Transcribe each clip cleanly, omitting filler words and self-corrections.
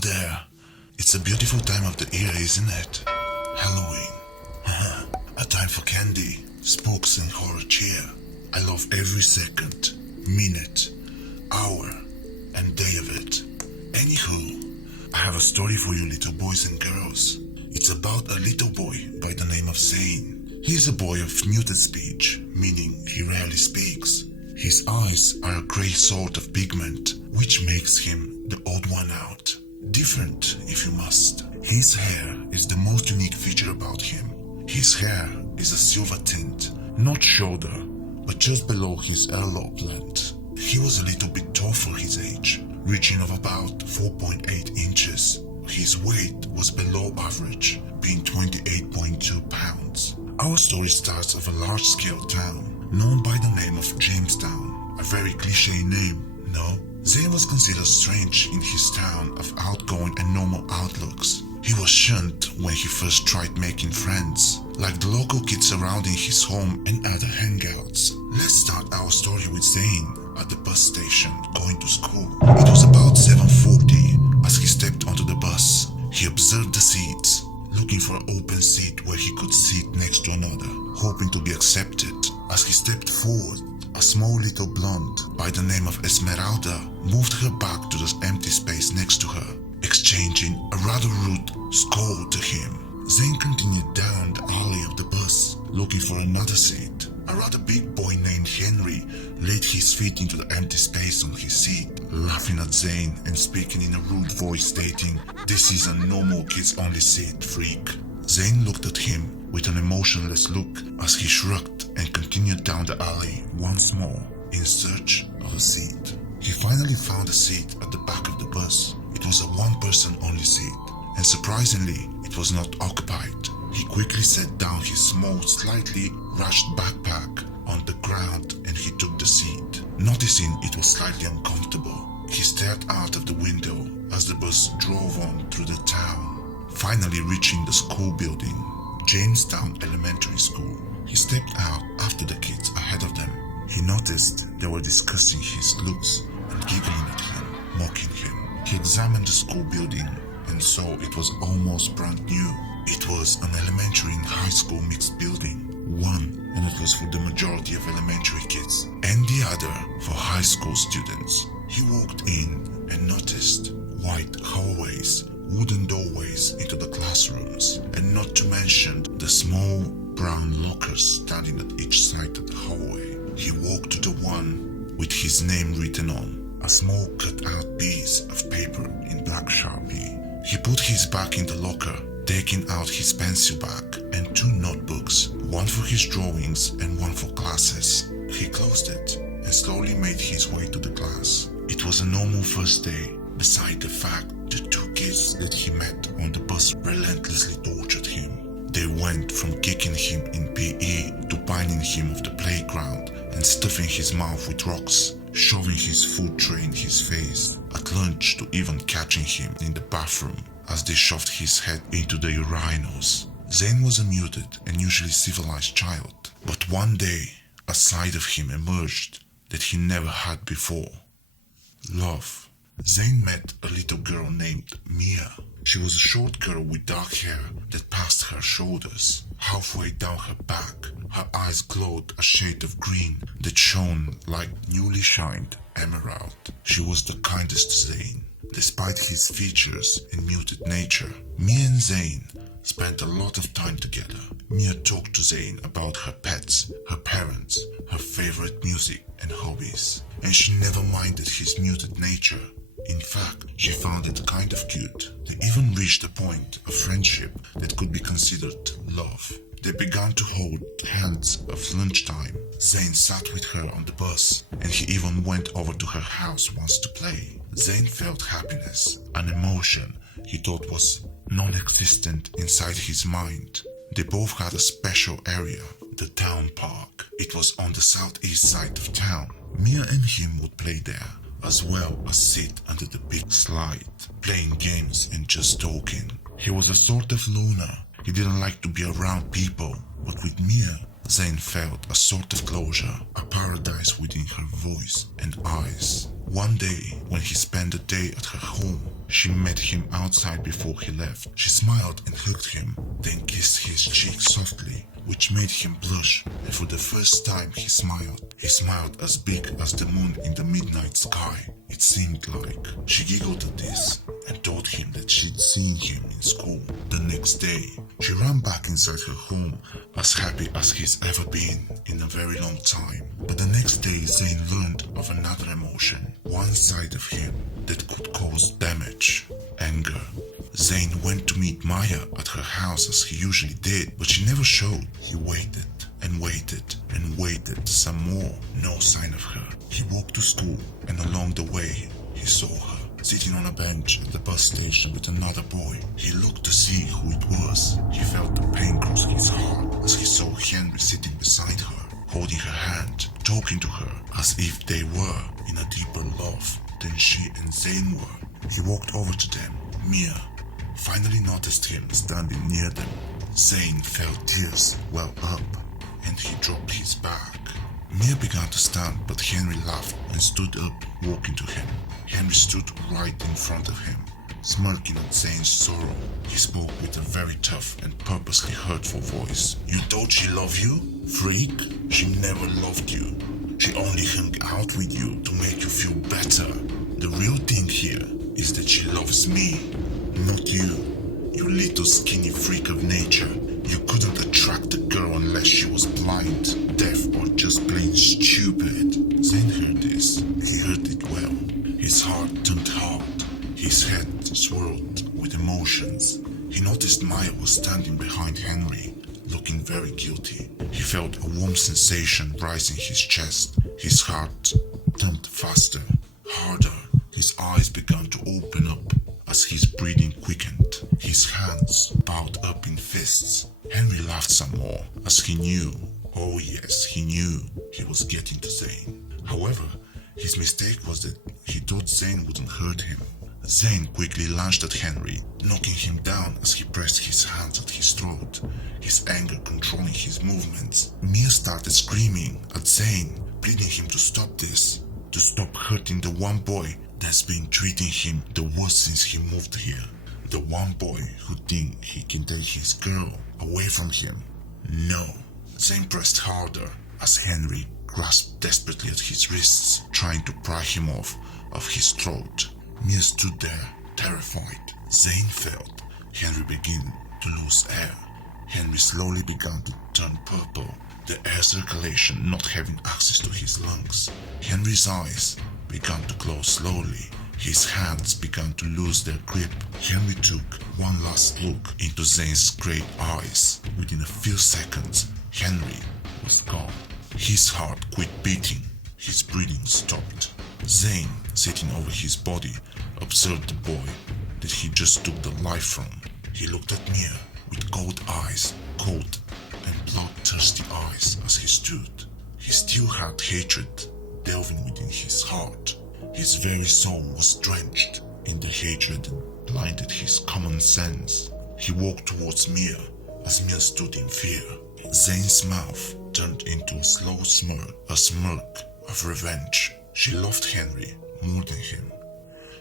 there. It's a beautiful time of the year, isn't it? Halloween. A time for candy, spooks and horror cheer. I love every second, minute, hour and day of it. Anywho, I have a story for you little boys and girls. It's about a little boy by the name of Zane. He is a boy of muted speech, meaning he rarely speaks. His eyes are a grey sort of pigment, which makes him the odd one out. Different, if you must. His hair is the most unique feature about him. His hair is a silver tint, not shoulder, but just below his earlobe length. He was a little bit tall for his age, reaching of about 4.8 inches. His weight was below average, being 28.2 pounds. Our story starts of a large-scale town, known by the name of Jamestown, a very cliché name, no? Zane was considered strange in his town of outgoing and normal outlooks. He was shunned when he first tried making friends, like the local kids surrounding his home and other hangouts. Let's start our story with Zane at the bus station going to school. It was about 7:40 as he stepped onto the bus. He observed the seats, looking for an open seat where he could sit next to another, hoping to be accepted. As he stepped forward, a small little blonde by the name of Esmeralda moved her back to the empty space next to her, exchanging a rather rude scold to him. Zane continued down the alley of the bus, looking for another seat. A rather big boy named Henry laid his feet into the empty space on his seat, laughing at Zane and speaking in a rude voice stating, "This is a normal kids-only seat, freak." Zane looked at him with an emotionless look as he shrugged and continued down the alley once more in search of a seat. He finally found a seat at the back of the bus. It was a one-person only seat, and surprisingly, it was not occupied. He quickly set down his small, slightly rushed backpack on the ground and he took the seat. Noticing it was slightly uncomfortable, he stared out of the window as the bus drove on through the town, finally reaching the school building, Jamestown Elementary School. He stepped out after the kids ahead of them. He noticed they were discussing his looks and giggling at him, mocking him. He examined the school building and saw it was almost brand new. It was an elementary and high school mixed building, one, and it was for the majority of elementary kids, and the other for high school students. He walked in and noticed white hallways, wooden doorways into the classrooms, and not to mention the small brown lockers standing at each side of the hallway. He walked to the one with his name written on, a small cut-out piece of paper in black Sharpie. He put his bag in the locker, taking out his pencil bag and 2 notebooks, one for his drawings and one for classes. He closed it and slowly made his way to the class. It was a normal first day, beside the fact the 2 kids that he met on the bus relentlessly tortured him. They went from kicking him in PE to pining him off the playground and stuffing his mouth with rocks, shoving his food tray in his face, at lunch to even catching him in the bathroom as they shoved his head into the urinals. Zane was a muted and usually civilized child, but one day a side of him emerged that he never had before. Love. Zane met a little girl named Mia. She was a short girl with dark hair that passed her shoulders. Halfway down her back, her eyes glowed a shade of green that shone like newly shined emerald. She was the kindest to Zane. Despite his features and muted nature, Mia and Zane spent a lot of time together. Mia talked to Zane about her pets, her parents, her favorite music and hobbies, and she never minded his muted nature. In fact, she found it kind of cute. They even reached a point of friendship that could be considered love. They began to hold hands at lunchtime. Zane sat with her on the bus, and he even went over to her house once to play. Zane felt happiness, an emotion he thought was non-existent inside his mind. They both had a special area, the town park. It was on the southeast side of town. Mia and him would play there, as well as sit under the big slide, playing games and just talking. He was a sort of loner. He didn't like to be around people, but with Mia, Zane felt a sort of closure, a paradise within her voice and eyes. One day, when he spent the day at her home, she met him outside before he left. She smiled and hugged him, then kissed his cheek softly, which made him blush, and for the first time he smiled. He smiled as big as the moon in the midnight sky, it seemed like. She giggled at this and told him that she'd seen him in school. The next day, she ran back inside her home, as happy as he's ever been in a very long time. But the next day, Zane learned of another emotion, one side of him that could cause damage: anger. Zane went to meet Maya at her house as he usually did, but she never showed. He waited and waited and waited some more. No sign of her. He walked to school, and along the way, he saw her sitting on a bench at the bus station with another boy. He looked to see who it was. He felt the pain cross his heart as he saw Henry sitting beside her, holding her hand, talking to her as if they were in a deeper love than she and Zane were. He walked over to them. Mia finally noticed him standing near them. Zane felt tears well up, and he dropped his bag. Mia began to stand, but Henry laughed and stood up, walking to him. Henry stood right in front of him, smirking at Zane's sorrow. He spoke with a very tough and purposely hurtful voice. You thought she loved you? Freak, she never loved you. She only hung out with you to make you feel better. The real thing here is that she loves me, not you. You little skinny freak of nature. You couldn't attract a girl unless she was blind, deaf, or just plain stupid. Zane heard this. He heard it well. His heart turned hard. His head swirled with emotions. He noticed Maya was standing behind Henry, looking very guilty. He felt a warm sensation rise in his chest. His heart thumped faster, harder. His eyes began to open up as his breathing quickened. His hands bowed up in fists. Henry laughed some more as he knew, oh yes, he knew he was getting to Zane. However, his mistake was that he thought Zane wouldn't hurt him. Zane quickly lunged at Henry, knocking him down as he pressed his hands at his throat, his anger controlling his movements. Mia started screaming at Zane, pleading him to stop this, to stop hurting the one boy that's been treating him the worst since he moved here. The one boy who thinks he can take his girl away from him. No. Zane pressed harder as Henry grasped desperately at his wrists, trying to pry him off of his throat. Mia stood there, terrified. Zane felt Henry begin to lose air. Henry slowly began to turn purple, the air circulation not having access to his lungs. Henry's eyes began to close slowly. His hands began to lose their grip. Henry took one last look into Zane's great eyes. Within a few seconds, Henry was gone. His heart quit beating. His breathing stopped. Zane, sitting over his body, observed the boy that he just took the life from. He looked at Mia with cold eyes, cold and bloodthirsty eyes as he stood. He still had hatred delving within his heart. His very soul was drenched in the hatred that blinded his common sense. He walked towards Mia as Mia stood in fear. Zane's mouth turned into a slow smirk, a smirk of revenge. She loved Henry more than him.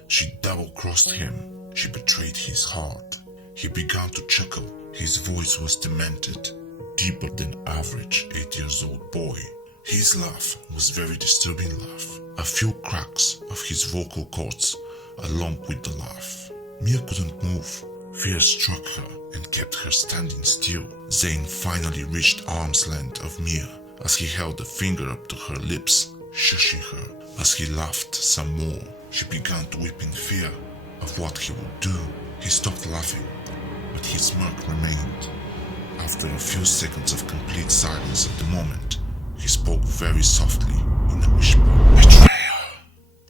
She double-crossed him. She betrayed his heart. He began to chuckle. His voice was demented, deeper than average 8-year-old boy. His laugh was very disturbing laugh. A few cracks of his vocal cords along with the laugh. Mia couldn't move. Fear struck her and kept her standing still. Zane finally reached arm's length of Mia as he held a finger up to her lips, shushing her. As he laughed some more, she began to weep in fear of what he would do. He stopped laughing, but his smirk remained. After a few seconds of complete silence at the moment, he spoke very softly in a whisper. Betrayer,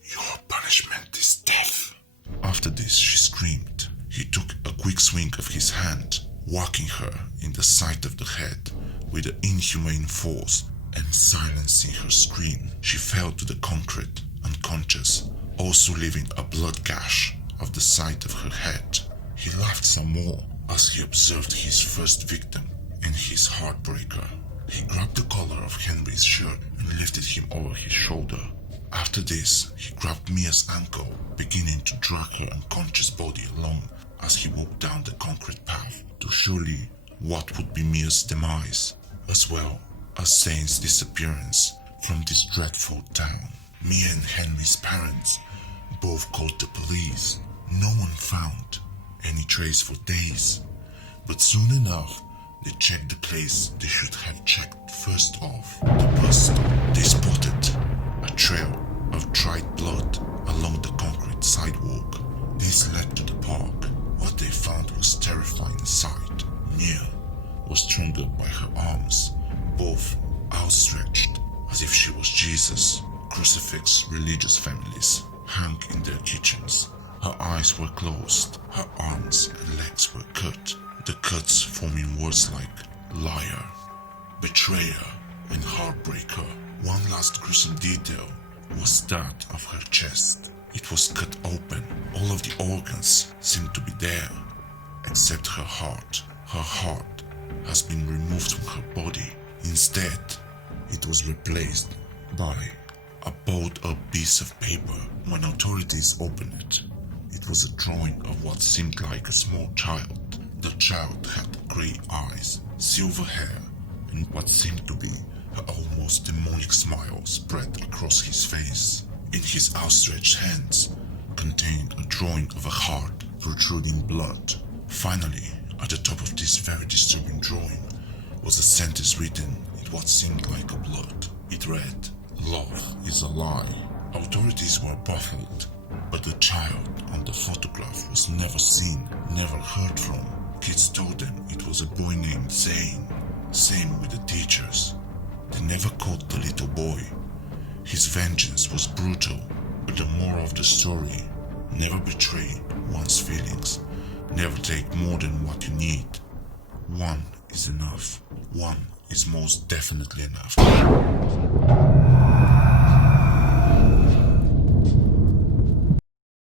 your punishment is death. After this, she screamed. He took a quick swing of his hand, whacking her in the side of the head with an inhumane force and silencing her scream. She fell to the concrete, unconscious, also leaving a blood gash of the side of her head. He laughed some more as he observed his first victim and his heartbreaker. He grabbed the collar of Henry's shirt and lifted him over his shoulder. After this, he grabbed Mia's ankle, beginning to drag her unconscious body along as he walked down the concrete path to surely what would be Mia's demise, as well as Zane's disappearance from this dreadful town. Mia and Henry's parents both called the police. No one found any trace for days, but soon enough they checked the place they should have checked first off, the bus stop. They spotted a trail of dried blood along the concrete sidewalk. This led to the park. What they found was terrifying sight. Mia was strangled by her arms, both outstretched as if she was Jesus. Crucifix religious families hung in their kitchens. Her eyes were closed, her arms and legs were cut, the cuts forming words like liar, betrayer, and heartbreaker. One last gruesome detail was that of her chest. It was cut open. All of the organs seemed to be there, except her heart. Her heart has been removed from her body. Instead, it was replaced by a bowed up piece of paper. When authorities opened it, it was a drawing of what seemed like a small child. The child had grey eyes, silver hair, and what seemed to be an almost demonic smile spread across his face. In his outstretched hands contained a drawing of a heart protruding blood. Finally, at the top of this very disturbing drawing was a sentence written in what seemed like a blood. It read, "Love is a lie." Authorities were baffled, but the child on the photograph was never seen, never heard from. Kids told them it was a boy named Zane. Same with the teachers. They never caught the little boy. His vengeance was brutal, but the moral of the story: never betray one's feelings. Never take more than what you need. One is enough. One is most definitely enough.